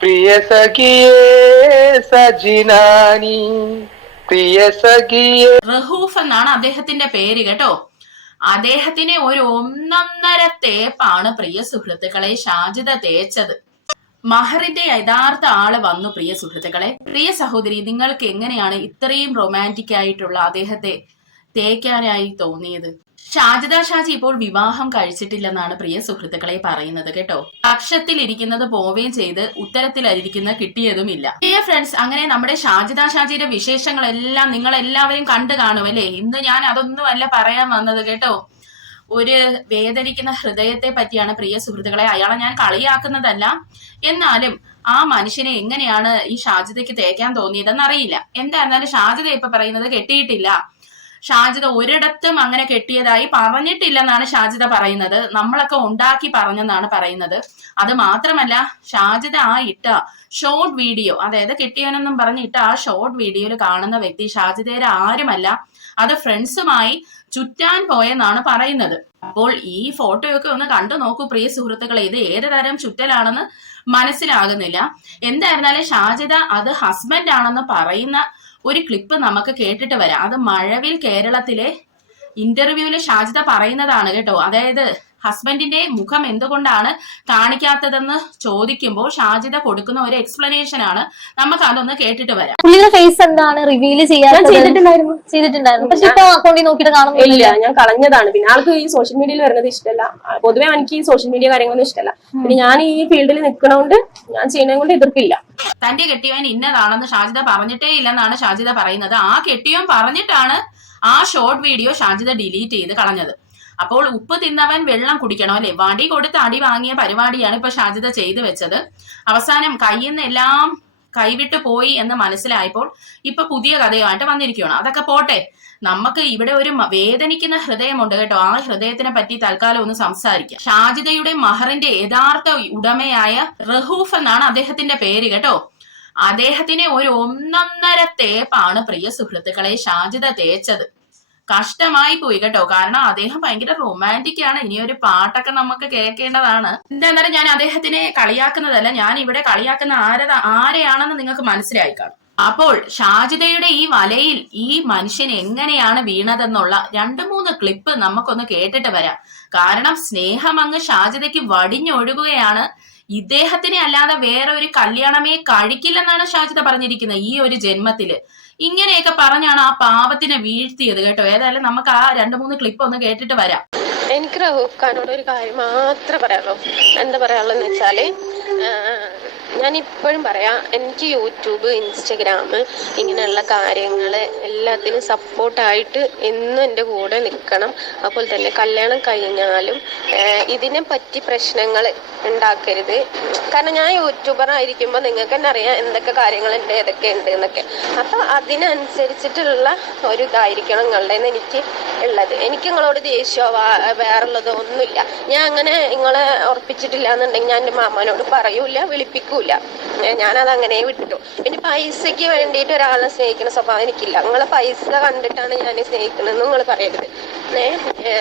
പ്രിയ സഖിയേ സജിനാനി. പ്രിയ സഖിയേ. റഹൂഫ് എന്നാണ് അദ്ദേഹത്തിന്റെ പേര് കേട്ടോ. അദ്ദേഹത്തിന് ഒരു ഒന്നൊന്നര തേപ്പാണ് പ്രിയ സുഹൃത്തുക്കളെ ഷാജിദ തേച്ചത്. മഹറിന്റെ യഥാർത്ഥ ആൾ വന്നു പ്രിയ സുഹൃത്തുക്കളെ. പ്രിയ സഹോദരി നിങ്ങൾക്ക് എങ്ങനെയാണ് ഇത്രയും റൊമാന്റിക് ആയിട്ടുള്ള അദ്ദേഹത്തെ തേക്കാനായി തോന്നിയത്? ഷാജിദ ഷാജി ഇപ്പോൾ വിവാഹം കഴിച്ചിട്ടില്ലെന്നാണ് പ്രിയ സുഹൃത്തുക്കളെ പറയുന്നത് കേട്ടോ. പക്ഷത്തിൽ ഇരിക്കുന്നത് പോവുകയും ചെയ്ത് ഉത്തരത്തിലിരിക്കുന്ന കിട്ടിയതുമില്ല. പ്രിയ ഫ്രണ്ട്സ് അങ്ങനെ നമ്മുടെ ഷാജിദ ഷാജിയുടെ വിശേഷങ്ങളെല്ലാം നിങ്ങൾ എല്ലാവരും കണ്ടു കാണും അല്ലേ? ഇന്ന് ഞാൻ അതൊന്നും അല്ല പറയാൻ വന്നത് കേട്ടോ. ഒരു വേദനിക്കുന്ന ഹൃദയത്തെ പറ്റിയാണ് പ്രിയ സുഹൃത്തുക്കളെ. അയാളെ ഞാൻ കളിയാക്കുന്നതല്ല. എന്നാലും ആ മനുഷ്യനെ എങ്ങനെയാണ് ഈ ഷാജിദയ്ക്ക് തേക്കാൻ തോന്നിയതെന്ന് അറിയില്ല എന്തായിരുന്നാലും ഷാജിദ ഇപ്പൊ പറയുന്നത് കെട്ടിയിട്ടില്ല. ഷാജിദ ഒരിടത്തും അങ്ങനെ കെട്ടിയതായി പറഞ്ഞിട്ടില്ലെന്നാണ് ഷാജിത പറയുന്നത്. നമ്മളൊക്കെ ഉണ്ടാക്കി പറഞ്ഞെന്നാണ് പറയുന്നത്. അത് മാത്രമല്ല ഷാജിത ആ ഇട്ട ഷോർട്ട് വീഡിയോ അതായത് കെട്ടിയവനെന്നും പറഞ്ഞിട്ട് ആ ഷോർട്ട് വീഡിയോയിൽ കാണുന്ന വ്യക്തി ഷാജിതയുടെ ആരുമല്ല അത് ഫ്രണ്ട്സുമായി ചുറ്റാൻ പോയെന്നാണ് പറയുന്നത്. അപ്പോൾ ഈ ഫോട്ടോയൊക്കെ ഒന്ന് കണ്ടു നോക്കൂ പ്രിയ സുഹൃത്തുക്കളെ. ഇത് ഏത് തരം ചുറ്റലാണെന്ന് മനസ്സിലാകുന്നില്ല. എന്തായിരുന്നാലും ഷാജിദ അത് ഹസ്ബൻഡ് ആണെന്ന് പറയുന്ന ഒരു ക്ലിപ്പ് നമുക്ക് കേട്ടിട്ട് വരാം. അത് മഴവിൽ കേരളത്തിലെ ഇന്റർവ്യൂവിൽ ഷാജിദ പറയുന്നതാണ് കേട്ടോ. അതായത് ഹസ്ബൻഡിന്റെ മുഖം എന്തുകൊണ്ടാണ് കാണിക്കാത്തതെന്ന് ചോദിക്കുമ്പോൾ ഷാജിദ കൊടുക്കുന്ന ഒരു എക്സ്പ്ലനേഷൻ ആണ്. നമുക്ക് അതൊന്ന് കേട്ടിട്ട് വരാം. പുള്ളിയുടെ ഫേസ് എന്താണ്? റിവീൽ ഞാൻ ചെയ്യാൻ ചെയ്തിട്ടുണ്ടായിരുന്നു. ചെയ്തിട്ടുണ്ടായിരുന്നു. പക്ഷെ ഇപ്പൊ അക്കൗണ്ടിൽ നോക്കിയിട്ട് കാണുന്നില്ല ഇല്ല ഞാൻ കളഞ്ഞതാണ്. പിന്നെ ആൾക്ക് ഈ സോഷ്യൽ മീഡിയയിൽ വരുന്നത് ഇഷ്ടമല്ല പൊതുവേ പൊതുവെ എനിക്ക് ഈ സോഷ്യൽ മീഡിയ കാര്യങ്ങളൊന്നും ഇഷ്ടമല്ല പിന്നെ ഞാൻ ഈ ഫീൽഡിൽ നിൽക്കണോണ്ട് ഞാൻ ചെയ്യുന്നത് കൊണ്ട് എതിർപ്പില്ല. തന്റെ കെട്ടിയവൻ ഇന്നതാണെന്ന് ഷാജിദ പറഞ്ഞിട്ടേ ഇല്ലെന്നാണ് ഷാജിദ പറയുന്നത്. ആ കെട്ടിയവൻ പറഞ്ഞിട്ടാണ് ആ ഷോർട്ട് വീഡിയോ ഷാജിദ ഡിലീറ്റ് ചെയ്ത് കളഞ്ഞത്. അപ്പോൾ ഉപ്പ് തിന്നവൻ വെള്ളം കുടിക്കണം അല്ലെ? വടി കൊടുത്ത് അടി വാങ്ങിയ പരിപാടിയാണ് ഇപ്പൊ ഷാജിദ ചെയ്തു വെച്ചത്. അവസാനം കയ്യിൽ നിന്ന് എല്ലാം കൈവിട്ട് പോയി എന്ന് മനസ്സിലായപ്പോൾ ഇപ്പൊ പുതിയ കഥയുമായിട്ട് വന്നിരിക്കുകയാണ്. അതൊക്കെ പോട്ടെ നമുക്ക് ഇവിടെ ഒരു വേദനിക്കുന്ന ഹൃദയമുണ്ട് കേട്ടോ. ആ ഹൃദയത്തിനെ പറ്റി തൽക്കാലം ഒന്ന് സംസാരിക്കാം. ഷാജിദയുടെ മഹറിന്റെ യഥാർത്ഥ ഉടമയായ റഹൂഫ് എന്നാണ് അദ്ദേഹത്തിന്റെ പേര് കേട്ടോ. അദ്ദേഹത്തിന് ഒരു ഒന്നൊന്നര തേപ്പാണ് പ്രിയ സുഹൃത്തുക്കളെ ഷാജിദ തേച്ചത്. കഷ്ടമായി പോയി കേട്ടോ. കാരണം അദ്ദേഹം ഭയങ്കര റൊമാന്റിക് ആണ്. ഇനി ഒരു പാട്ടൊക്കെ നമുക്ക് കേൾക്കേണ്ടതാണ്. എന്തായാലും ഞാൻ അദ്ദേഹത്തിനെ കളിയാക്കുന്നതല്ല. ഞാൻ ഇവിടെ കളിയാക്കുന്ന ആരത ആരെയാണെന്ന് നിങ്ങൾക്ക് മനസ്സിലായി കാണും. അപ്പോൾ ഷാജിതയുടെ ഈ വലയിൽ ഈ മനുഷ്യൻ എങ്ങനെയാണ് വീണതെന്നുള്ള രണ്ട് മൂന്ന് ക്ലിപ്പ് നമുക്കൊന്ന് കേട്ടിട്ട് വരാം. കാരണം സ്നേഹം അങ്ങ് ഷാജിതയ്ക്ക് വടിഞ്ഞൊഴുകുകയാണ്. ഇദ്ദേഹത്തിനെ അല്ലാതെ വേറെ ഒരു കല്യാണമേ കഴിക്കില്ലെന്നാണ് ഷാജിത പറഞ്ഞിരിക്കുന്നത് ഈ ഒരു ജന്മത്തിൽ. ഇങ്ങനെയൊക്കെ പറഞ്ഞാണ് ആ പാവത്തിനെ വീഴ്ത്തിയത് കേട്ടോ. ഏതായാലും നമുക്ക് ആ രണ്ട് മൂന്ന് ക്ലിപ്പ് ഒന്ന് കേട്ടിട്ട് വരാം. എനിക്ക് റഹൂഫ്ഖാനോട് ഒരു കാര്യം മാത്രമേ പറയാനുള്ളൂ. എന്താ പറയാനുള്ളതെന്ന് വെച്ചാൽ ഞാൻ ഇപ്പോഴും പറയാം എനിക്ക് യൂട്യൂബ് ഇൻസ്റ്റഗ്രാം ഇങ്ങനെയുള്ള കാര്യങ്ങൾ എല്ലാത്തിനും സപ്പോർട്ടായിട്ട് എന്നും എന്റെ കൂടെ നിൽക്കണം. അതുപോലെ തന്നെ കല്യാണം കഴിഞ്ഞാലും ഇതിനെ പറ്റി പ്രശ്നങ്ങൾ ഉണ്ടാക്കരുത്. കാരണം ഞാൻ യൂട്യൂബർ ആയിരിക്കുമ്പോൾ നിങ്ങൾക്ക് തന്നെ അറിയാം എന്തൊക്കെ കാര്യങ്ങളുണ്ട് ഏതൊക്കെ ഉണ്ട് എന്നൊക്കെ. അപ്പം അതിനനുസരിച്ചിട്ടുള്ള ഒരു ഇതായിരിക്കണം നിങ്ങളുടെ എനിക്ക് ഉള്ളത്. എനിക്ക് നിങ്ങളോട് ദേഷ്യമോ വേറുള്ളതോ ഒന്നുമില്ല. ഞാൻ അങ്ങനെ നിങ്ങളെ ഉറപ്പിച്ചിട്ടില്ല എന്നുണ്ടെങ്കിൽ ഞാൻ എന്റെ മാമാനോട് പറയൂല വിളിപ്പിക്കൂല. ഞാനത് അങ്ങനെ വിട്ടു. പിന്നെ പൈസയ്ക്ക് വേണ്ടിയിട്ട് ഒരാളെ സ്നേഹിക്കുന്ന സ്വഭാവം എനിക്കില്ല. നിങ്ങളെ പൈസ കണ്ടിട്ടാണ് ഞാൻ സ്നേഹിക്കണമെന്ന് നിങ്ങൾ പറയരുത്. ഏ ഏ,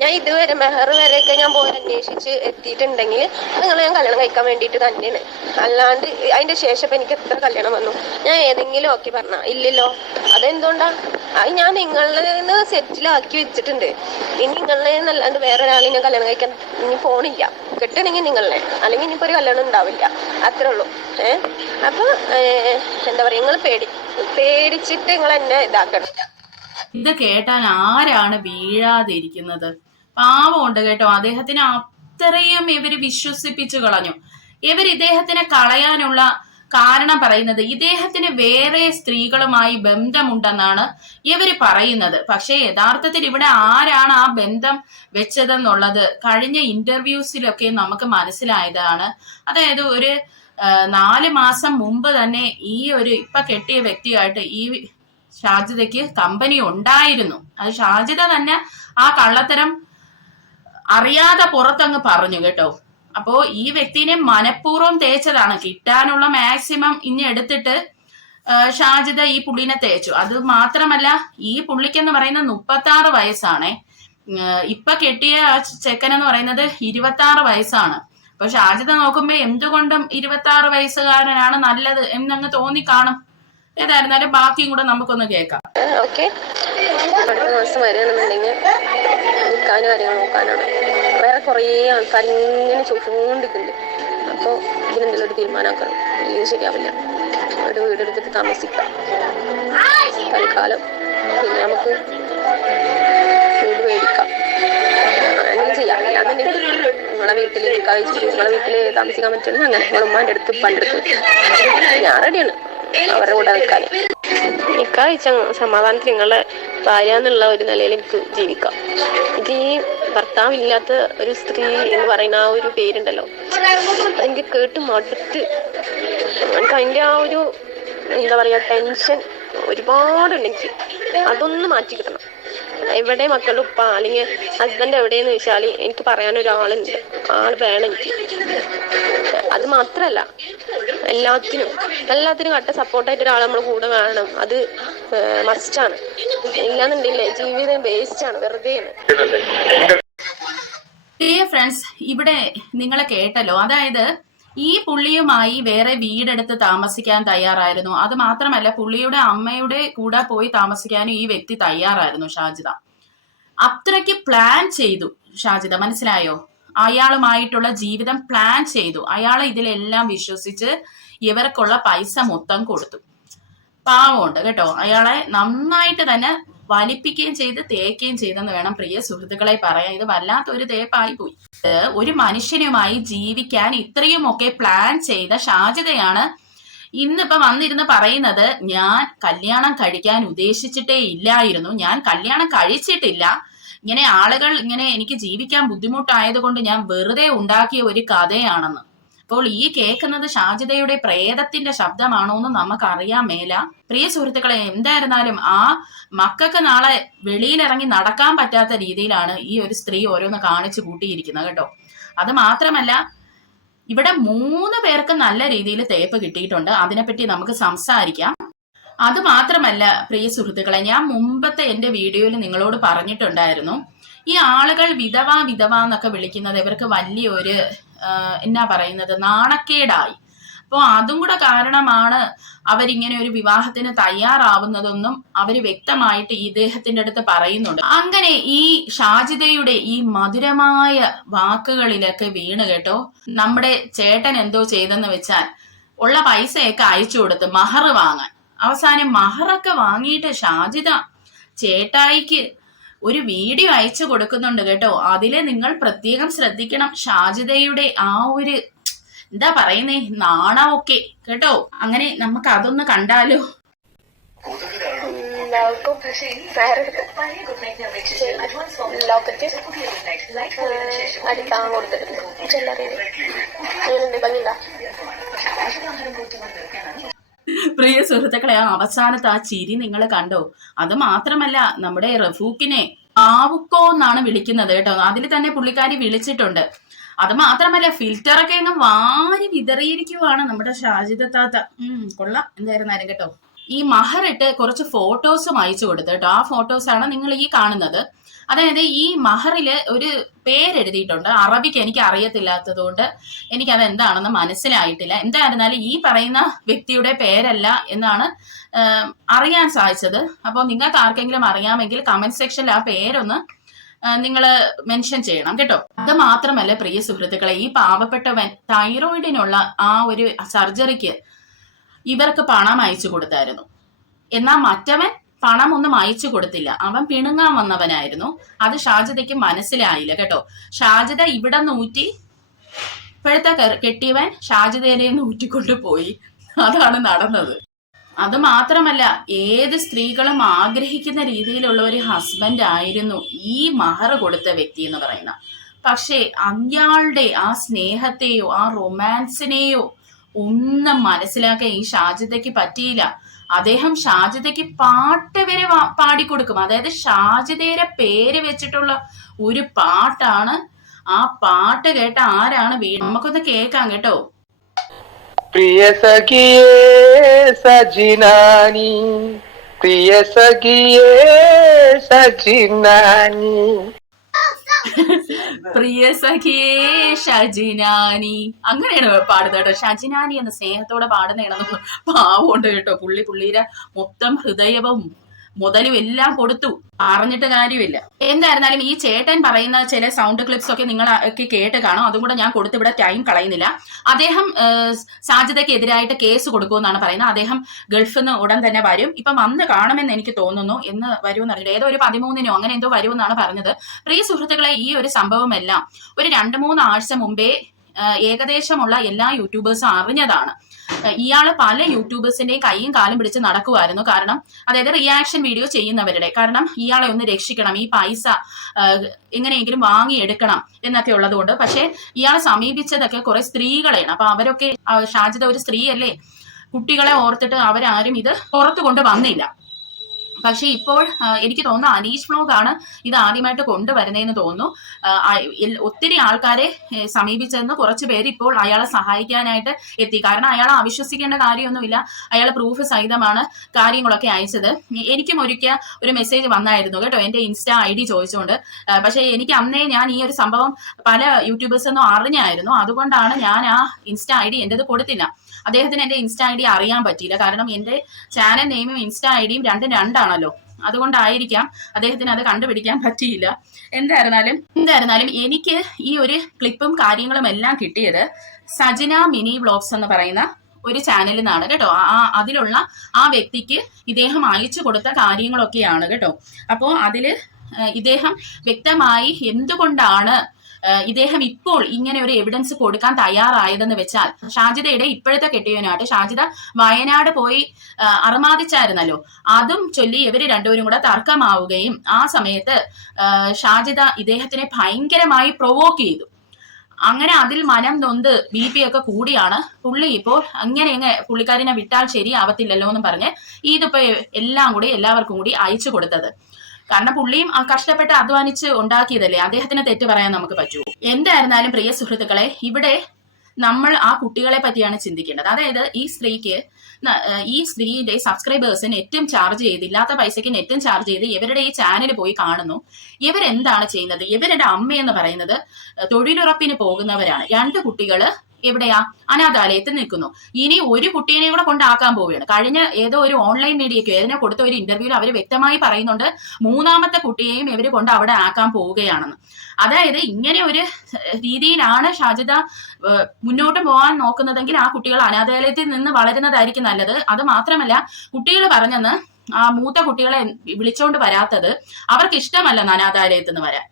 ഞാൻ ഇതുവരെ മെഹർ വരെയൊക്കെ ഞാൻ പോയി അന്വേഷിച്ച് എത്തിയിട്ടുണ്ടെങ്കിൽ നിങ്ങളെ ഞാൻ കല്യാണം കഴിക്കാൻ വേണ്ടിയിട്ട് തന്നെയാണ്. അല്ലാണ്ട് അതിന്റെ ശേഷം ഇപ്പൊ എനിക്ക് എത്ര കല്യാണം വന്നു? ഞാൻ ഏതെങ്കിലും ഓക്കെ പറഞ്ഞ ഇല്ലല്ലോ. അതെന്തുകൊണ്ടാ? അത് ഞാൻ നിങ്ങളിൽ നിന്ന് സെറ്റിലാക്കി വെച്ചിട്ടുണ്ട്. ഇനി നിങ്ങളെ അല്ലാണ്ട് വേറെ ഒരാളെ ഞാൻ കല്യാണം കഴിക്കാൻ ഇനി പോണില്ല. കിട്ടണമെങ്കിൽ നിങ്ങളെ. അല്ലെങ്കിൽ ഇനിയിപ്പോ ഒരു കല്യാണം ഉണ്ടാവില്ല. അത്രേ ഉള്ളൂ. ഏഹ് അപ്പൊ എന്താ പറയാ നിങ്ങൾ പേടി പേടിച്ചിട്ട് നിങ്ങൾ എന്നെ ഇതാക്കണം. ഇത് കേട്ടാൽ ആരാണ് വീഴാതിരിക്കുന്നത്? പാവമുണ്ട് കേട്ടോ. അദ്ദേഹത്തിന് അത്രയും ഇവർ വിശ്വസിപ്പിച്ചു കളഞ്ഞു. ഇവർ ഇദ്ദേഹത്തിനെ കളയാനുള്ള കാരണം പറയുന്നത് ഇദ്ദേഹത്തിന് വേറെ സ്ത്രീകളുമായി ബന്ധമുണ്ടെന്നാണ് ഇവർ പറയുന്നത്. പക്ഷേ യഥാർത്ഥത്തിൽ ഇവിടെ ആരാണ് ആ ബന്ധം വെച്ചതെന്നുള്ളത് കഴിഞ്ഞ ഇന്റർവ്യൂസിലൊക്കെ നമുക്ക് മനസ്സിലായതാണ്. അതായത് ഒരു നാല് മാസം മുമ്പ് തന്നെ ഈ ഒരു ഇപ്പൊ കെട്ടിയ വ്യക്തിയായിട്ട് ഈ ഷാജിതയ്ക്ക് കമ്പനി ഉണ്ടായിരുന്നു. അത് ഷാജിത തന്നെ ആ കള്ളത്തരം അറിയാതെ പുറത്തങ്ങ് പറഞ്ഞു കേട്ടോ. അപ്പോ ഈ വ്യക്തിനെ മനഃപൂർവം തേച്ചതാണ്. കിട്ടാനുള്ള മാക്സിമം ഇനി എടുത്തിട്ട് ഷാജിദ ഈ പുള്ളിനെ തേച്ചു. അത് മാത്രമല്ല ഈ പുള്ളിക്കെന്ന് പറയുന്നത് മുപ്പത്തി ആറ് വയസ്സാണേ ഇപ്പൊ കെട്ടിയ ആ ചെക്കൻ എന്ന് പറയുന്നത് ഇരുപത്തി ആറ് വയസ്സാണ്. അപ്പൊ ഷാജിദ നോക്കുമ്പോ എന്തുകൊണ്ടും ഇരുപത്തി ആറ് വയസ്സുകാരനാണ് നല്ലത് എന്നങ്ങ് തോന്നിക്കാണും. ഏതായിരുന്നാലും ബാക്കിയും കൂടെ നമുക്കൊന്ന് കേൾക്കാം. താമസിക്കാൻ പറ്റുമെങ്കിൽ അങ്ങനെ. നിങ്ങളെ ഉമ്മാന്റെ അടുത്ത് പണ്ടെടുത്ത് ഞാൻ റെഡിയാണ് അവരുടെ കൂടെ നിൽക്കാൻ. നിൽക്കാൻ സമാധാനത്തിൽ നിങ്ങളുടെ ഭാര്യ എന്നുള്ള ഒരു നിലയിൽ എനിക്ക് ജീവിക്കാം. ഇത് ഈ ഭർത്താവില്ലാത്ത ഒരു സ്ത്രീ എന്ന് പറയുന്ന ആ ഒരു പേരുണ്ടല്ലോ. എനിക്ക് കേട്ട് മടുത്ത്. എനിക്ക് അതിന്റെ ആ ഒരു എന്താ പറയാ ടെൻഷൻ ഒരുപാടുണ്ട് എനിക്ക്. അതൊന്ന് മാറ്റി കിട്ടണം. എവിടെ മക്കളുടെ ഉപ്പ അല്ലെങ്കിൽ ഹസ്ബൻഡ് എവിടെയെന്ന് വെച്ചാൽ എനിക്ക് പറയാൻ ഒരാളുണ്ട് ആൾ വേണം എനിക്ക്. അത് മാത്രല്ല എല്ലാത്തിനും എല്ലാത്തിനും കട്ട സപ്പോർട്ടായിട്ട് ഒരാൾ നമ്മുടെ കൂടെ വേണം. അത് മസ്റ്റാണ് ഇല്ലാന്നുണ്ടെങ്കിലേ ജീവിതം വേസ്റ്റ് ആണ് വെറുതെയാണ് ഫ്രണ്ട്സ് ഇവിടെ നിങ്ങളെ കേട്ടല്ലോ. അതായത് ഈ പുള്ളിയുമായി വേറെ വീടെടുത്ത് താമസിക്കാൻ തയ്യാറായിരുന്നു. അത് മാത്രമല്ല പുള്ളിയുടെ അമ്മയുടെ കൂടെ പോയി താമസിക്കാനും ഈ വ്യക്തി തയ്യാറായിരുന്നു ഷാജിദ. അത്രയ്ക്ക് പ്ലാൻ ചെയ്തു ഷാജിദ മനസ്സിലായോ? അയാളുമായിട്ടുള്ള ജീവിതം പ്ലാൻ ചെയ്തു. അയാൾ ഇതിലെല്ലാം വിശ്വസിച്ച് ഇവർക്കുള്ള പൈസ മൊത്തം കൊടുത്തു. പാവമുണ്ട് കേട്ടോ. അയാളെ നന്നായിട്ട് തന്നെ വലിപ്പിക്കുകയും ചെയ്ത് തേക്കുകയും ചെയ്തെന്ന് വേണം പ്രിയ സുഹൃത്തുക്കളെ പറയാൻ. ഇത് വല്ലാത്തൊരു തേപ്പായി പോയി. ഒരു മനുഷ്യനുമായി ജീവിക്കാൻ ഇത്രയുമൊക്കെ പ്ലാൻ ചെയ്ത ഷാജിതയാണ് ഇന്നിപ്പോ വന്നിരുന്ന് പറയുന്നത് ഞാൻ കല്യാണം കഴിക്കാൻ ഉദ്ദേശിച്ചിട്ടേ ഇല്ലായിരുന്നു. ഞാൻ കല്യാണം കഴിച്ചിട്ടില്ല. ഇങ്ങനെ ആളുകൾ ഇങ്ങനെ എനിക്ക് ജീവിക്കാൻ ബുദ്ധിമുട്ടായത് കൊണ്ട് ഞാൻ വെറുതെ ഉണ്ടാക്കിയ ഒരു കഥയാണെന്ന്. അപ്പോൾ ഈ കേൾക്കുന്നത് ഷാജിതയുടെ പ്രേതത്തിന്റെ ശബ്ദമാണോ എന്ന് നമുക്കറിയാൻ മേല. പ്രിയ സുഹൃത്തുക്കളെ എന്തായിരുന്നാലും ആ മക്കൾക്ക് നാളെ വെളിയിലിറങ്ങി നടക്കാൻ പറ്റാത്ത രീതിയിലാണ് ഈ ഒരു സ്ത്രീ ഓരോന്ന് കാണിച്ചു കൂട്ടിയിരിക്കുന്നത് കേട്ടോ. അത് മാത്രമല്ല ഇവിടെ മൂന്ന് പേർക്ക് നല്ല രീതിയിൽ തേപ്പ് കിട്ടിയിട്ടുണ്ട്. അതിനെപ്പറ്റി നമുക്ക് സംസാരിക്കാം. അത് മാത്രമല്ല പ്രിയ സുഹൃത്തുക്കളെ ഞാൻ മുമ്പത്തെ എന്റെ വീഡിയോയിൽ നിങ്ങളോട് പറഞ്ഞിട്ടുണ്ടായിരുന്നു ഈ ആളുകൾ വിധവ വിധവ എന്നൊക്കെ വിളിക്കുന്നത് ഇവർക്ക് വലിയൊരു എന്നാ പറയുന്നത്? നാണക്കേടായി. അപ്പോൾ അതും കൂടെ കാരണമാണ് അവരിങ്ങനെ ഒരു വിവാഹത്തിന് തയ്യാറാവുന്നതെന്നും അവർ വ്യക്തമായിട്ട് ഇദ്ദേഹത്തിന്റെ അടുത്ത് പറയുന്നുണ്ട്. അങ്ങനെ ഈ ഷാജിതയുടെ ഈ മധുരമായ വാക്കുകളിലൊക്കെ വീണ് കേട്ടോ. നമ്മുടെ ചേട്ടൻ എന്തോ ചെയ്തെന്ന് വെച്ചാൽ ഉള്ള പൈസയൊക്കെ അയച്ചു കൊടുത്ത് മഹർ വാങ്ങാൻ. അവസാനം മഹറൊക്കെ വാങ്ങിയിട്ട് ഷാജിത ചേട്ടായിക്ക് ഒരു വീഡിയോ അയച്ചു കൊടുക്കുന്നുണ്ട് കേട്ടോ. അതിലെ നിങ്ങൾ പ്രത്യേകം ശ്രദ്ധിക്കണം. ഷാജിതയുടെ ആ ഒരു എന്താ പറയുന്നേ? നാണമൊക്കെ. കേട്ടോ? അങ്ങനെ നമുക്ക് അതൊന്ന് കണ്ടാലോ? ലോകത്തെ അടിക്കാൻ കൊടുത്തിട്ടുണ്ട്. ചില്ലറയിൽ അങ്ങനെയുണ്ട് ഭംഗിയുണ്ടോ? പ്രിയ സുഹൃത്തുക്കളെ അവസാനത്തെ ആ ചിരി നിങ്ങൾ കണ്ടോ? അത് മാത്രമല്ല നമ്മുടെ റഫൂക്കിനെ ആവുക്കോ എന്നാണ് വിളിക്കുന്നത് കേട്ടോ. അതിൽ തന്നെ പുള്ളിക്കാരി വിളിച്ചിട്ടുണ്ട്. അത് മാത്രമല്ല ഫിൽറ്ററൊക്കെ അങ്ങ് വാരി വിതറിയിരിക്കുവാണ് നമ്മുടെ ഷാജിദ താത്ത. ഉം കൊള്ളാം. എന്തായിരുന്നാലും കേട്ടോ. ഈ മഹറിട്ട് കുറച്ച് ഫോട്ടോസും അയച്ചു കൊടുത്തു കേട്ടോ ആ ഫോട്ടോസ് ആണ് നിങ്ങൾ ഈ കാണുന്നത്. അതായത് ഈ മഹറിൽ ഒരു പേരെഴുതിയിട്ടുണ്ട്. അറബിക്ക് എനിക്ക് അറിയത്തില്ലാത്തത് കൊണ്ട് എനിക്കത് എന്താണെന്ന് മനസ്സിലായിട്ടില്ല. എന്തായിരുന്നാലും ഈ പറയുന്ന വ്യക്തിയുടെ പേരല്ല എന്നാണ് അറിയാൻ സാധിച്ചത്. അപ്പോൾ നിങ്ങൾക്ക് ആർക്കെങ്കിലും അറിയാമെങ്കിൽ കമന്റ് സെക്ഷനിൽ ആ പേരൊന്ന് നിങ്ങൾ മെൻഷൻ ചെയ്യണം കേട്ടോ. അത് മാത്രമല്ല പ്രിയ സുഹൃത്തുക്കളെ ഈ പാവപ്പെട്ടവൻ തൈറോയിഡിനുള്ള ആ ഒരു സർജറിക്ക് ഇവർക്ക് പണം അയച്ചു കൊടുത്തായിരുന്നു. എന്നാൽ മറ്റവൻ പണം ഒന്നും അയച്ചു കൊടുത്തില്ല. അവൻ പിണുങ്ങാൻ വന്നവനായിരുന്നു. അത് ഷാജിതയ്ക്ക് മനസ്സിലായില്ല കേട്ടോ. ഷാജിത ഇവിടെ നൂറ്റി ഇപ്പോഴത്തെ കെട്ടിയവൻ ഷാജിദയെ നൂറ്റിക്കൊണ്ട് പോയി. അതാണ് നടന്നത്. അത് മാത്രമല്ല ഏത് സ്ത്രീകളും ആഗ്രഹിക്കുന്ന രീതിയിലുള്ള ഒരു ഹസ്ബൻഡ് ആയിരുന്നു ഈ മഹർ കൊടുത്ത വ്യക്തി എന്ന് പറയുന്ന. പക്ഷേ അയാളുടെ ആ സ്നേഹത്തെയോ ആ റൊമാൻസിനെയോ ഒന്നും മനസ്സിലാക്കാൻ ഈ ഷാജിദയ്ക്ക് പറ്റിയില്ല. അദ്ദേഹം ഷാജിദയ്ക്ക് പാട്ട് വരെ പാടിക്കൊടുക്കും. അതായത് ഷാജിദയുടെ പേര് വെച്ചിട്ടുള്ള ഒരു പാട്ടാണ്. ആ പാട്ട് കേട്ട ആരാണ് വീട് നമുക്കൊന്ന് കേൾക്കാം കേട്ടോ. പ്രിയ സഖിയേ സജിനാനി. പ്രിയ സഖിയേ സജിനാനി പ്രിയ സഖിയേ ഷജിനാനി. അങ്ങനെയാണ് പാടുന്നത് കേട്ടോ. ഷജിനാനി എന്ന സ്നേഹത്തോടെ പാടുന്നതാണെന്ന് പാവമുണ്ട് കേട്ടോ. പുള്ളി പുള്ളിയുടെ മൊത്തം ഹൃദയവും മുതലും എല്ലാം കൊടുത്തു. അറിഞ്ഞിട്ട് കാര്യമില്ല. എന്തായിരുന്നാലും ഈ ചേട്ടൻ പറയുന്ന ചില സൗണ്ട് ക്ലിപ്സ് ഒക്കെ നിങ്ങൾ ഒക്കെ കേട്ട് കാണും. അതും കൂടെ ഞാൻ കൊടുത്ത് ഇവിടെ ടൈം കളയുന്നില്ല. അദ്ദേഹം സാധ്യതയ്ക്കെതിരായിട്ട് കേസ് കൊടുക്കുമെന്നാണ് പറയുന്നത്. അദ്ദേഹം ഗൾഫിൽ നിന്ന് ഉടൻ തന്നെ വരും. ഇപ്പം വന്ന് കാണുമെന്ന് എനിക്ക് തോന്നുന്നു. എന്ന് വരുമെന്ന് അറിയില്ല ഏതോ ഒരു പതിമൂന്നിനോ അങ്ങനെ എന്തോ വരുമെന്നാണ് പറഞ്ഞത്. പ്രിയ സുഹൃത്തുക്കളെ ഈ ഒരു സംഭവമെല്ലാം ഒരു രണ്ട് മൂന്ന് ആഴ്ച മുമ്പേ ഏകദേശമുള്ള എല്ലാ യൂട്യൂബേഴ്സും അറിഞ്ഞതാണ്. ഇയാൾ പല യൂട്യൂബേഴ്സിന്റെയും കൈയും കാലും പിടിച്ച് നടക്കുമായിരുന്നു കാരണം അതായത് റിയാക്ഷൻ വീഡിയോ ചെയ്യുന്നവരുടെ. കാരണം ഇയാളെ ഒന്ന് രക്ഷിക്കണം ഈ പൈസ എങ്ങനെയെങ്കിലും വാങ്ങിയെടുക്കണം എന്നൊക്കെ ഉള്ളതുകൊണ്ട്. പക്ഷെ ഇയാളെ സമീപിച്ചതൊക്കെ കുറെ സ്ത്രീകളെയാണ്. അപ്പൊ അവരൊക്കെ ഷാജിത ഒരു സ്ത്രീയല്ലേ? കുട്ടികളെ ഓർത്തിട്ട് അവരാരും ഇത് പുറത്തു കൊണ്ട് വന്നില്ല. പക്ഷെ ഇപ്പോൾ എനിക്ക് തോന്നുന്നു അനീഷ് വ്ലോഗ് ആണ് ഇത് ആദ്യമായിട്ട് കൊണ്ടുവരുന്നതെന്ന് തോന്നുന്നു. ഒത്തിരി ആൾക്കാരെ സമീപിച്ചെന്ന് കുറച്ച് പേര് ഇപ്പോൾ അയാളെ സഹായിക്കാനായിട്ട് എത്തി. കാരണം അയാളെ അവിശ്വസിക്കേണ്ട കാര്യമൊന്നുമില്ല. അയാളെ പ്രൂഫ് സഹിതമാണ് കാര്യങ്ങളൊക്കെ അയച്ചത്. എനിക്കും ഒരിക്കൽ ഒരു മെസ്സേജ് വന്നായിരുന്നു കേട്ടോ എന്റെ ഇൻസ്റ്റാ ഐ ഡി ചോദിച്ചുകൊണ്ട് പക്ഷേ എനിക്ക് അന്നേ ഞാൻ ഈ ഒരു സംഭവം പല യൂട്യൂബേഴ്സ് ഒന്നും അറിഞ്ഞായിരുന്നു. അതുകൊണ്ടാണ് ഞാൻ ആ ഇൻസ്റ്റാ ഐ ഡി എന്റേത് കൊടുത്തില്ല. അദ്ദേഹത്തിന് എന്റെ ഇൻസ്റ്റ ഐ ഡി അറിയാൻ പറ്റിയില്ല. കാരണം എന്റെ ചാനൽ നെയിമും ഇൻസ്റ്റ ഐ ഡിയും രണ്ടും രണ്ടാണല്ലോ. അതുകൊണ്ടായിരിക്കാം അദ്ദേഹത്തിന് അത് കണ്ടുപിടിക്കാൻ പറ്റിയില്ല. എന്തായിരുന്നാലും എന്തായിരുന്നാലും എനിക്ക് ഈ ഒരു ക്ലിപ്പും കാര്യങ്ങളും എല്ലാം കിട്ടിയത് സജിന മിനി വ്ളോഗ്സ് എന്ന് പറയുന്ന ഒരു ചാനലിൽ നിന്നാണ് കേട്ടോ. ആ അതിലുള്ള ആ വ്യക്തിക്ക് ഇദ്ദേഹം അയച്ചു കൊടുത്ത കാര്യങ്ങളൊക്കെയാണ് കേട്ടോ. അപ്പോൾ അതിൽ ഇദ്ദേഹം വ്യക്തമായി എന്തുകൊണ്ടാണ് ഇദ്ദേഹം ഇപ്പോൾ ഇങ്ങനെ ഒരു എവിഡൻസ് കൊടുക്കാൻ തയ്യാറായതെന്ന് വെച്ചാൽ ഷാജിദയുടെ ഇപ്പോഴത്തെ കെട്ടിയവനായിട്ട് ഷാജിദ വയനാട് പോയി അർമാദിച്ചായിരുന്നല്ലോ. അതും ചൊല്ലി ഇവർ രണ്ടുപേരും കൂടെ തർക്കമാവുകയും ആ സമയത്ത് ഷാജിത ഇദ്ദേഹത്തിനെ ഭയങ്കരമായി പ്രൊവോക്ക് ചെയ്തു. അങ്ങനെ അതിൽ മനം നൊന്ത് ബി പി ഒക്കെ കൂടിയാണ്. പുള്ളി ഇപ്പോൾ അങ്ങനെ എങ്ങനെ പുള്ളിക്കാരിനെ വിട്ടാൽ ശരിയാവത്തില്ലല്ലോ എന്ന് പറഞ്ഞ് ഇതിപ്പോ എല്ലാം കൂടി എല്ലാവർക്കും കൂടി അയച്ചു കൊടുത്തത്. കാരണം പുള്ളിയും കഷ്ടപ്പെട്ട് അധ്വാനിച്ച് ഉണ്ടാക്കിയതല്ലേ? അദ്ദേഹത്തിന് തെറ്റ് പറയാൻ നമുക്ക് പറ്റൂ. എന്തായിരുന്നാലും പ്രിയ സുഹൃത്തുക്കളെ ഇവിടെ നമ്മൾ ആ കുട്ടികളെ പറ്റിയാണ് ചിന്തിക്കേണ്ടത്. അതായത് ഈ സ്ത്രീക്ക് ഈ സ്ത്രീയുടെ സബ്സ്ക്രൈബേഴ്സ് നെറ്റും ചാർജ് ചെയ്ത് ഇല്ലാത്ത പൈസയ്ക്ക് നെറ്റും ചാർജ് ചെയ്ത് ഇവരുടെ ഈ ചാനൽ പോയി കാണുന്നു. ഇവരെന്താണ് ചെയ്യുന്നത്? ഇവരുടെ അമ്മയെന്ന് പറയുന്നത് തൊഴിലുറപ്പിന് പോകുന്നവരാണ്. രണ്ട് കുട്ടികൾ എവിടെയാ? അനാഥാലയത്തിൽ നിൽക്കുന്നു. ഇനി ഒരു കുട്ടീനെ കൂടെ കൊണ്ടാക്കാൻ പോവുകയാണ്. കഴിഞ്ഞ ഏതോ ഒരു ഓൺലൈൻ മീഡിയയ്ക്ക് ഏതിനെ കൊടുത്ത ഒരു ഇന്റർവ്യൂവിൽ അവർ വ്യക്തമായി പറയുന്നുണ്ട് മൂന്നാമത്തെ കുട്ടിയെയും ഇവർ കൊണ്ട് അവിടെ ആക്കാൻ പോവുകയാണെന്ന്. അതായത് ഇങ്ങനെ ഒരു രീതിയിലാണ് ഏഹ്, മുന്നോട്ട് പോകാൻ നോക്കുന്നതെങ്കിൽ ആ കുട്ടികൾ അനാഥാലയത്തിൽ നിന്ന് വളരുന്നതായിരിക്കും നല്ലത്. അത് മാത്രമല്ല കുട്ടികൾ പറഞ്ഞെന്ന് ആ മൂത്ത കുട്ടികളെ വിളിച്ചോണ്ട് വരാത്തത് അവർക്ക് ഇഷ്ടമല്ല അനാഥാലയത്തിൽ നിന്ന് വരാൻ.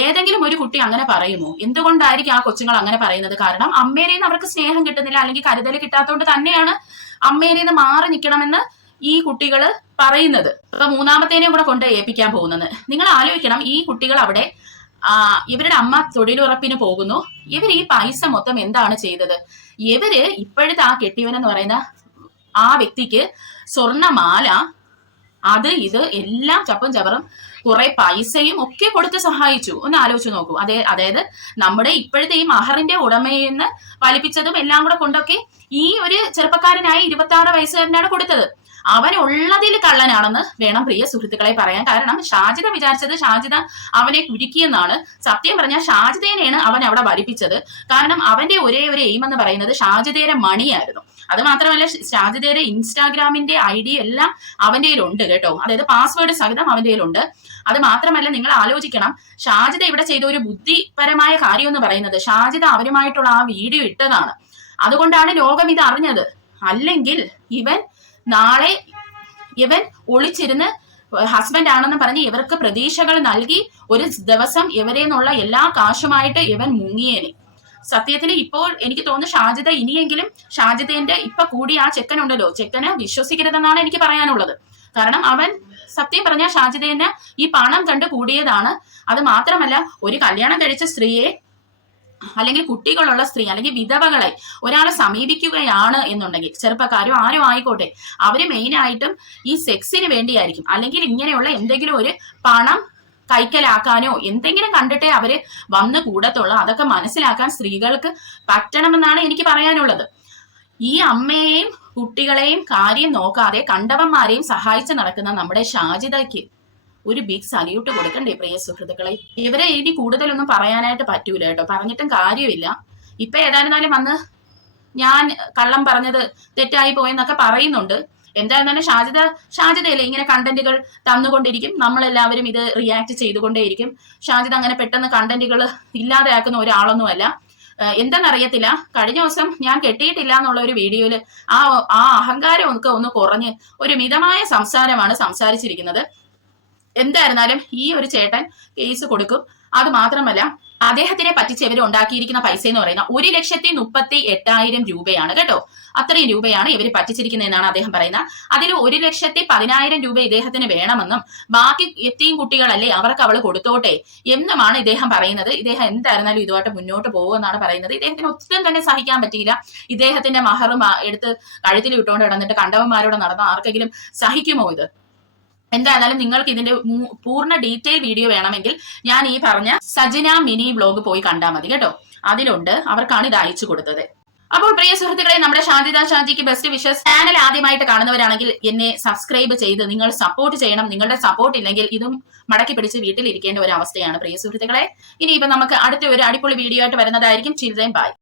ഏതെങ്കിലും ഒരു കുട്ടി അങ്ങനെ പറയുമോ? എന്തുകൊണ്ടായിരിക്കും ആ കൊച്ചുങ്ങൾ അങ്ങനെ പറയുന്നത്? കാരണം അമ്മേനെ നിന്ന് അവർക്ക് സ്നേഹം കിട്ടുന്നില്ല അല്ലെങ്കിൽ കരുതൽ കിട്ടാത്തതുകൊണ്ട് തന്നെയാണ് അമ്മേനെ നിന്ന് മാറി നിൽക്കണമെന്ന് ഈ കുട്ടികൾ പറയുന്നത്. ഇപ്പൊ മൂന്നാമത്തേനെയും കൂടെ കൊണ്ട് ഏൽപ്പിക്കാൻ പോകുന്നത്. നിങ്ങൾ ആലോചിക്കണം ഈ കുട്ടികൾ അവിടെ ഇവരുടെ അമ്മ തൊഴിലുറപ്പിന് പോകുന്നു. ഇവർ ഈ പൈസ മൊത്തം എന്താണ് ചെയ്തത്? ഇവർ ഇപ്പോഴത്തെ ആ കെട്ടിയവൻ എന്ന് പറയുന്ന ആ വ്യക്തിക്ക് സ്വർണമാല അത് ഇത് എല്ലാം ചപ്പും ചവറും കുറെ പൈസയും ഒക്കെ കൊടുത്ത് സഹായിച്ചു. ഒന്ന് ആലോചിച്ച് നോക്കൂ. അതെ അതായത് നമ്മുടെ ഇപ്പോഴത്തെ ഈ മഹറിന്റെ ഉടമയെന്ന് വലിപ്പിച്ചതും എല്ലാം കൂടെ കൊണ്ടൊക്കെ ഈ ഒരു ചെറുപ്പക്കാരനായി ഇരുപത്തി ആറ് വയസ്സുകാരനാണ് കൊടുത്തത്. അവൻ ഉള്ളതിൽ കള്ളനാണെന്ന് വേണം പ്രിയ സുഹൃത്തുക്കളെ പറയാൻ. കാരണം ഷാജിദ വിചാരിച്ചത് ഷാജിദ അവനെ കുരുക്കിയെന്നാണ്. സത്യം പറഞ്ഞാൽ ഷാജിദേനെയാണ് അവൻ അവിടെ വരിപ്പിച്ചത് കാരണം അവന്റെ ഒരേ ഒരു എയിം എന്ന് പറയുന്നത് ഷാജിദേരെ മണിയായിരുന്നു. അത് മാത്രമല്ല ഷാജിതയുടെ ഇൻസ്റ്റാഗ്രാമിന്റെ ഐ ഡി എല്ലാം അവന്റെ കയ്യിലുണ്ട് കേട്ടോ. അതായത് പാസ്വേഡ് സഹിതം അവന്റെ കയ്യിലുണ്ട്. അത് മാത്രമല്ല നിങ്ങൾ ആലോചിക്കണം. ഷാജിദ ഇവിടെ ചെയ്ത ഒരു ബുദ്ധിപരമായ കാര്യം എന്ന് പറയുന്നത് ഷാജിദ അവരുമായിട്ടുള്ള ആ വീഡിയോ ഇട്ടതാണ്. അതുകൊണ്ടാണ് ലോകം ഇത് അറിഞ്ഞത്. അല്ലെങ്കിൽ ഇവൻ നാളെ ഇവൻ ഒളിച്ചിരുന്ന് ഹസ്ബൻഡ് ആണെന്ന് പറഞ്ഞ് ഇവർക്ക് പ്രതീക്ഷകൾ നൽകി ഒരു ദിവസം ഇവരെ നിന്നുള്ള എല്ലാ കാശുമായിട്ട് ഇവൻ മുങ്ങിയേനെ. സത്യത്തിൽ ഇപ്പോൾ എനിക്ക് തോന്നുന്നു ഷാജിത ഇനിയെങ്കിലും ഷാജിതേന്റെ ഇപ്പൊ കൂടി ആ ചെക്കനുണ്ടല്ലോ. ചെക്കനെ വിശ്വസിക്കരുതെന്നാണ് എനിക്ക് പറയാനുള്ളത്. കാരണം അവൻ സത്യം പറഞ്ഞ ഷാജിതേന് ഈ പണം കണ്ട് കൂടിയതാണ്. അത് മാത്രമല്ല ഒരു കല്യാണം കഴിച്ച സ്ത്രീയെ അല്ലെങ്കിൽ കുട്ടികളുള്ള സ്ത്രീ അല്ലെങ്കിൽ വിധവകളെ ഒരാളെ സമീപിക്കുകയാണ് എന്നുണ്ടെങ്കിൽ ചെറുപ്പക്കാരോ ആരോ ആയിക്കോട്ടെ അവർ മെയിനായിട്ടും ഈ സെക്സിന് വേണ്ടിയായിരിക്കും. അല്ലെങ്കിൽ ഇങ്ങനെയുള്ള എന്തെങ്കിലും ഒരു പണം കൈക്കലാക്കാനോ എന്തെങ്കിലും കണ്ടിട്ടേ അവർ വന്ന് കൂടത്തുള്ളൂ. അതൊക്കെ മനസ്സിലാക്കാൻ സ്ത്രീകൾക്ക് പറ്റണമെന്നാണ് എനിക്ക് പറയാനുള്ളത്. ഈ അമ്മയെയും കുട്ടികളെയും കാര്യം നോക്കാതെ കണ്ടവന്മാരെയും സഹായിച്ച് നടക്കുന്ന നമ്മുടെ ഷാജിദയ്ക്ക് ഒരു ബിഗ് സല്യൂട്ട് കൊടുക്കണ്ടേ പ്രിയ സുഹൃത്തുക്കളെ? ഇവരെ ഇനി കൂടുതലൊന്നും പറയാനായിട്ട് പറ്റൂല കേട്ടോ. പറഞ്ഞിട്ടും കാര്യമില്ല. ഇപ്പൊ ഏതായിരുന്നാലും വന്ന് ഞാൻ കള്ളം പറഞ്ഞത് തെറ്റായി പോയെന്നൊക്കെ പറയുന്നുണ്ട്. എന്തായിരുന്നാലും ഷാജിത ഷാജിതയല്ലേ ഇങ്ങനെ കണ്ടന്റുകൾ തന്നുകൊണ്ടിരിക്കും? നമ്മളെല്ലാവരും ഇത് റിയാക്ട് ചെയ്തുകൊണ്ടേയിരിക്കും. ഷാജിത അങ്ങനെ പെട്ടെന്ന് കണ്ടന്റുകൾ ഇല്ലാതെയാക്കുന്ന ഒരാളൊന്നുമല്ല. ഏഹ് എന്താണെന്നറിയത്തില്ല കഴിഞ്ഞ ദിവസം ഞാൻ കെട്ടിയിട്ടില്ല എന്നുള്ള ഒരു വീഡിയോയിൽ ആ ആ അഹങ്കാരം ഒക്കെ ഒന്ന് കുറഞ്ഞ് ഒരു മിതമായ സംസാരമാണ് സംസാരിച്ചിരിക്കുന്നത്. എന്തായിരുന്നാലും ഈ ഒരു ചേട്ടൻ കേസ് കൊടുക്കും. അത് മാത്രമല്ല അദ്ദേഹത്തിനെ പറ്റിച്ച് ഇവർ ഉണ്ടാക്കിയിരിക്കുന്ന പൈസ എന്ന് പറയുന്ന ഒരു ലക്ഷത്തി മുപ്പത്തി എട്ടായിരം രൂപയാണ് കേട്ടോ. അത്രയും രൂപയാണ് ഇവർ പറ്റിച്ചിരിക്കുന്നതെന്നാണ് അദ്ദേഹം പറയുന്നത്. അതിൽ ഒരു ലക്ഷത്തി പതിനായിരം രൂപ ഇദ്ദേഹത്തിന് വേണമെന്നും ബാക്കി എത്തിയും കുട്ടികളല്ലേ അവർക്ക് അവൾ കൊടുത്തോട്ടെ എന്നുമാണ് ഇദ്ദേഹം പറയുന്നത്. ഇദ്ദേഹം എന്തായിരുന്നാലും ഇതുമായിട്ട് മുന്നോട്ട് പോകുമെന്നാണ് പറയുന്നത്. ഇദ്ദേഹത്തിന് ഒത്തിരി തന്നെ സഹിക്കാൻ പറ്റിയില്ല. ഇദ്ദേഹത്തിന്റെ മഹറും എടുത്ത് കഴുത്തിൽ വിട്ടുകൊണ്ട് കിടന്നിട്ട് കണ്ടവന്മാരോട് നടന്ന ആർക്കെങ്കിലും സഹിക്കുമോ ഇത്? എന്തായാലും നിങ്ങൾക്ക് ഇതിന്റെ പൂർണ ഡീറ്റെയിൽ വീഡിയോ വേണമെങ്കിൽ ഞാൻ ഈ പറഞ്ഞ സജന മിനി ബ്ലോഗ് പോയി കണ്ടാൽ മതി കേട്ടോ. അതിലുണ്ട്. അവർക്കാണ് ഇത് അയച്ചു കൊടുത്തത്. അപ്പോൾ പ്രിയ സുഹൃത്തുക്കളെ നമ്മുടെ ശാന്തിദാ ശാന്തിക്ക് ബെസ്റ്റ് വിഷസ് ചാനൽ ആദ്യമായിട്ട് കാണുന്നവരാണെങ്കിൽ എന്നെ സബ്സ്ക്രൈബ് ചെയ്ത് നിങ്ങൾ സപ്പോർട്ട് ചെയ്യണം. നിങ്ങളുടെ സപ്പോർട്ട് ഇല്ലെങ്കിൽ ഇതും മടക്കി പിടിച്ച് വീട്ടിൽ ഇരിക്കേണ്ട ഒരു അവസ്ഥയാണ് പ്രിയ സുഹൃത്തുക്കളെ. ഇനിയിപ്പോ നമുക്ക് അടുത്ത ഒരു അടിപൊളി വീഡിയോ ആയിട്ട് വരുന്നതായിരിക്കും. Children by